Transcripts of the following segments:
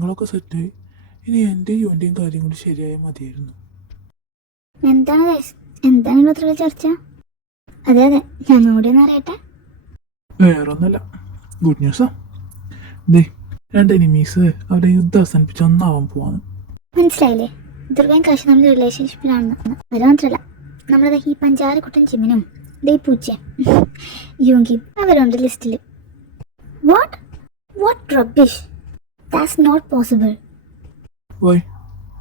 നിങ്ങളൊക്കെ സെറ്റായി. ഇനി എൻ്റെയും യുവൻ്റെയും കാര്യം കൂടി ശരിയായാൽ മതിയായിരുന്നു. എന്താണ് ഇത്ര ചർച്ച? അതെ അതെ, ഞങ്ങൾ കൂടി ഒന്ന് അറിയട്ടെ. വേറൊന്നുമല്ല, ഗുഡ് ന്യൂസാ. ദേ, 2 എനിമീസ് അവരെ യുദ്ധം അവസാനിപ്പിച്ച് ഒന്നാവാൻ പോവാന്ന്. മനസ്സിലായില്ലേ? ദുർഗയും കാശി നമ്മൾ റിലേഷൻഷിപ്പിലാണെന്ന്. അത് മാത്രമല്ല, നമ്മളത് ഈ പഞ്ചാരക്കുട്ടൻ ജിമിനും ദേ പൂച്ചയും യുങ്കിയും അവരുണ്ട് ലിസ്റ്റിൽ. What rubbish. That's not possible. Why?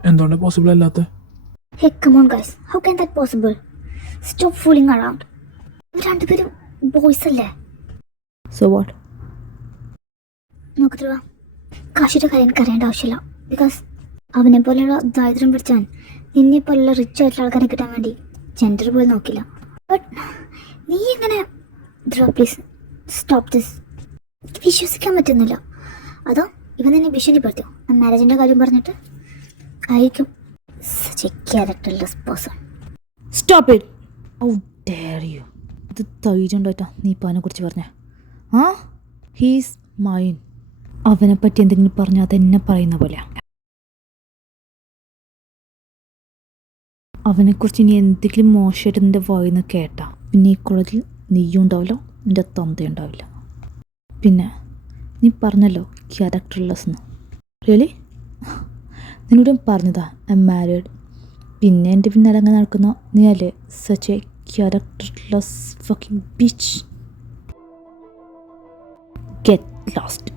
എന്തുകൊണ്ട് പോസിബിൾ അല്ലാത്ത? Hey, come on guys, how can that possible? Stop fooling around. രണ്ടുപേരും ബോയ്സ് അല്ലേ? So what? നോക്കത്തില്ല, കാശിയുടെ കാര്യം എനിക്ക് അറിയേണ്ട ആവശ്യമില്ല. ബിക്കോസ് അവനെ പോലെയുള്ള ദാരിദ്ര്യം പിടിച്ചാൻ നിന്നെ പോലെയുള്ള റിച്ച് ആയിട്ടുള്ള ആൾക്കാരെ കിട്ടാൻ വേണ്ടി ജെൻഡർ പോലും നോക്കില്ല. ബട്ട് നീ എങ്ങനെ? Please stop this. വിശ്വസിക്കാൻ പറ്റുന്നില്ല. അതോ ഇവൻ നിന്നെ ഭീഷണിപ്പെടുത്തിയോ ആ മാരേജിൻ്റെ കാര്യം പറഞ്ഞിട്ട്? ആയിരിക്കും. Such a characterless person. Stop it! How dare you? ഇത് തൈജുണ്ടായിട്ടാ നീ ഇപ്പം അവനെക്കുറിച്ച് പറഞ്ഞേ? He's mine. അവനെ പറ്റി എന്തെങ്കിലും പറഞ്ഞാൽ അതെന്നെ പറയുന്ന പോലെയാ. അവനെക്കുറിച്ച് ഇനി എന്തെങ്കിലും മോശമായിട്ട് നിൻ്റെ വായിന്ന് കേട്ടാ പിന്നെ ഈ കോളേജിൽ നീയും ഉണ്ടാവില്ല, നിൻ്റെ തന്തയുണ്ടാവില്ല. പിന്നെ നീ പറഞ്ഞല്ലോ ക്യാരക്ടർലെസ് എന്ന്. റിയലി? നിന്നോട് പറഞ്ഞതാ ഐ എം മാരീഡ്. പിന്നെ എൻ്റെ പിന്നാലെ അങ്ങനെ നടക്കുന്ന നീ അല്ലേ such a characterless fucking bitch. Get lost.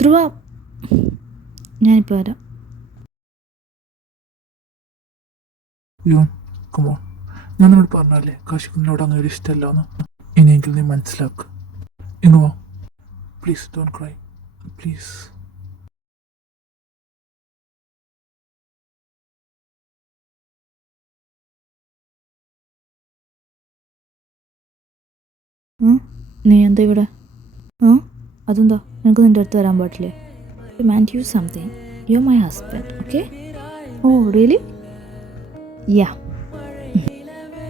Dhruva, ഞാനിപ്പോൾ വരാം. കമോൺ, ഞാൻ നിന്നോട് പറഞ്ഞല്ലേ കാശിക്കുന്നിനോട് അങ്ങനെ ഒരു ഇഷ്ടമല്ലാന്ന്. ഇനിയെങ്കിലും നീ മനസ്സിലാക്ക്. ഇങ്ങ് വാ, പ്ലീസ് ഡോണ്ട് ക്രൈ, പ്ലീസ്. നീ എന്താ ഇവിടെ? അതെന്താ നിനക്ക് നിൻ്റെ അടുത്ത് വരാൻ പാടില്ലേ? Demand you something. You are my husband, okay? Oh really? Yeah.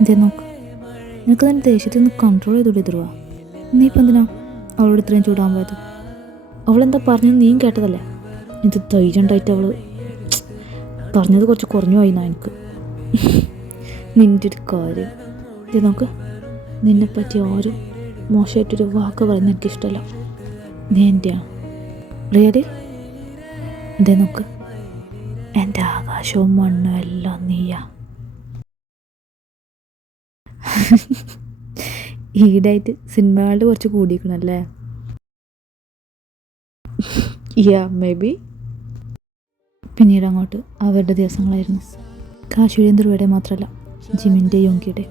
ഇതേ നോക്ക്, നിനക്ക് തന്നെ ദേഷ്യത്തിൽ നിന്ന് കൺട്രോൾ ചെയ്തോടെ ധ്രുവ. നീ ഇപ്പം എന്തിനാ അവളോട് ഇത്രയും ചൂടാൻ പോയത്? അവളെന്താ പറഞ്ഞത് നീയും കേട്ടതല്ലേ? ഇത് ധൈര്യണ്ടായിട്ട് അവൾ പറഞ്ഞത് കുറച്ച് കുറഞ്ഞു പോയിന്നാ എനിക്ക്. നിൻ്റെ ഒരു കാര്യം ഇതേ നോക്ക്, നിന്നെപ്പറ്റി ആരും മോശമായിട്ടൊരു വാക്ക് പറയുന്നത് എനിക്കിഷ്ടമല്ല. നീ എൻ്റെയാണ്. റിയലി? ഇതേ നോക്ക്, എൻ്റെ ആകാശവും മണ്ണും എല്ലാം നീയാ. ഈടായിട്ട് സിനിമകളുടെ കുറച്ച് കൂടിയിരിക്കണല്ലേ? യാ മേ ബി. പിന്നീട് അങ്ങോട്ട് അവരുടെ ദിവസങ്ങളായിരുന്നു. കാശിയുടെയും ധ്രുവയുടെ മാത്രമല്ല, ജിമിൻ്റെ യോങ്കിയുടെ.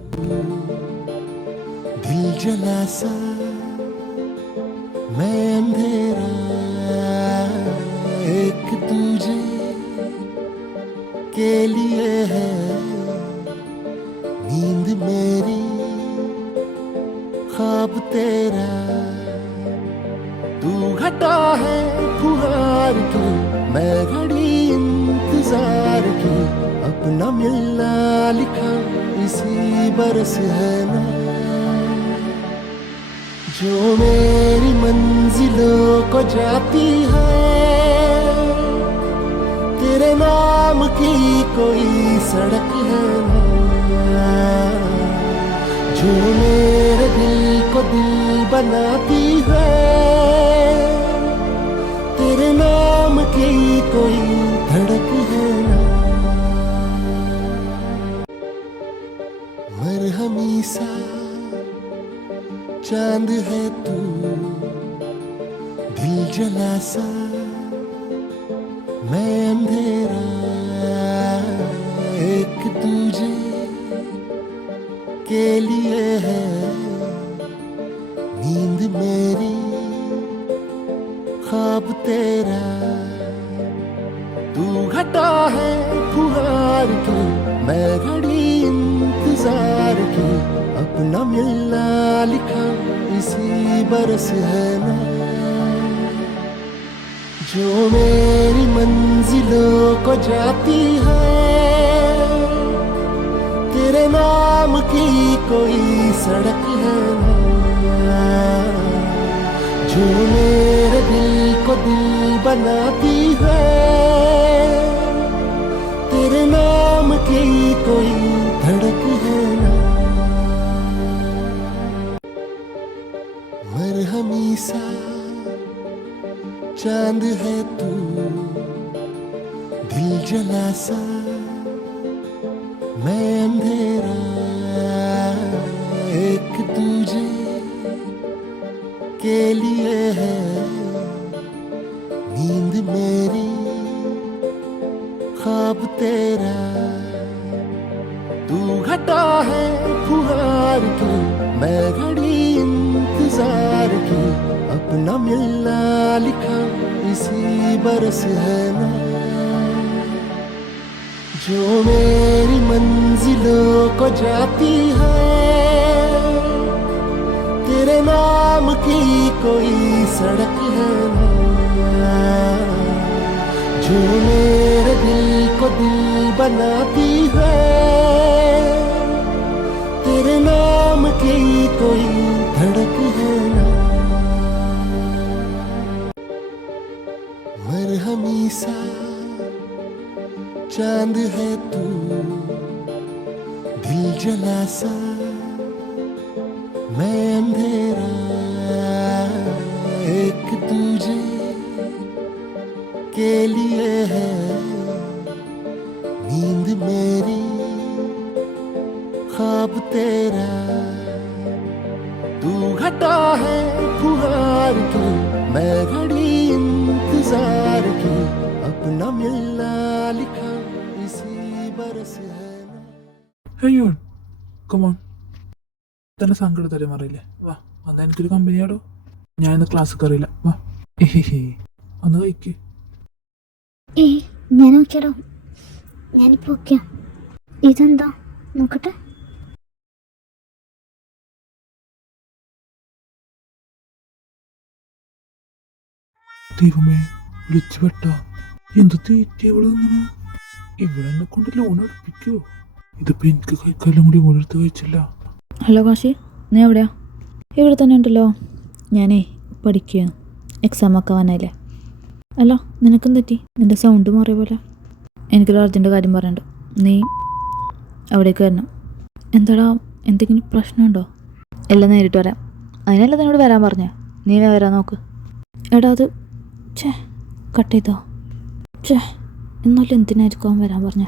नींद मेरी ख्वाब तेरा, तू घटा है फुहार की, मैं घड़ी इंतजार की, अपना मिलना लिखा इसी बरस है ना, जो मेरी मंजिलों को जाती है, तेरे नाम की कोई सड़क है ना, जो मेरे दिल को दिल बनाती है, तेरे नाम की कोई धड़क है ना, मरहमी सा चांद है तू, दिल जला सा मैं अंधेरा, एक तुझे के लिए है नींद मेरी ख्वाब तेरा, तू घटा है फुहार की, मैं घड़ी इंतजार की, अपना मिलना लिखा इसी बरस है ना, जो मेरी मंजिलों को जाती है, तेरे नाम की कोई सड़क है ना, जो मेरे दिल को दिल बनाती है। तेरे नाम की कोई धड़क है ना, मरहमी सा चांद है तू, दिल जला सा मैं अंधेरा। एक तुझे के लिए है नींद मेरी, ख्वाब तेरा। तू घटा है फुहार की, मैं घड़ी इंतजार की। अपना मिलना लिखा इसी बरस है ना, जो मेरी मंजिलों को जाती है। तेरे नाम की कोई सड़क है ना, जो मेरे दिल को दिल बनाती है। तेरे नाम की कोई धड़क है ना, मरहमी सा चांद है तू, दिल जला सा मैं अंधेरा। एक तुझे के लिए है नींद मेरी, ख्वाब तेरा। तू घटा है फुहार की, मैं घड़ी इंतजार की। अपना मिलना लिखा इसी बरस है ना। അയ്യോ കമോൺ, തന്നെ സങ്കടം തരം അറിയില്ലേ? വാ അന്ന് എനിക്കൊരു കമ്പനിയാടോ. ഞാൻ ഇന്ന് ക്ലാസ് കയറിയില്ല. വാ അന്ന് കഴിക്ക്. ഏയ് ഞാൻ നോക്കിയാടോ, ഞാനിപ്പോൾ ഓക്കെയാ. ഇതെന്താ നോക്കട്ടെ. ദൈവമേ, വിളിച്ചു പെട്ടാ. എന്ത് തീറ്റ ഇവിടെ നിന്നു? ഇവിടെ എന്നെ കൊണ്ട് ലോൺ എടുപ്പിക്കോ? ഇതിപ്പോ എനിക്ക് കൈക്കാലം കൂടി ഓടെടുത്ത് കഴിച്ചില്ല. ഹലോ കാശി, നീ എവിടെയാ? ഇവിടെ തന്നെ ഉണ്ടല്ലോ. ഞാനേ പഠിക്കുക, എക്സാം ഒക്കെ വന്നായില്ലേ. അല്ല, നിനക്കും തെറ്റി? നിൻ്റെ സൗണ്ട് മാറിയ പോലെ. എനിക്കൊരു അർജൻറ്റ് കാര്യം പറയണ്ട, നീ അവിടേക്ക് വരണം. എന്താടാ, എന്തെങ്കിലും പ്രശ്നമുണ്ടോ? എല്ലാം നേരിട്ട് വരാം. അതിനല്ല നിന്നോട് വരാൻ പറഞ്ഞേ. നീ വരാൻ നോക്ക്. എടാ അത് കട്ട് ചെയ്തോ? എന്നാലും എന്തിനായിരിക്കും അവൻ വരാൻ പറഞ്ഞേ?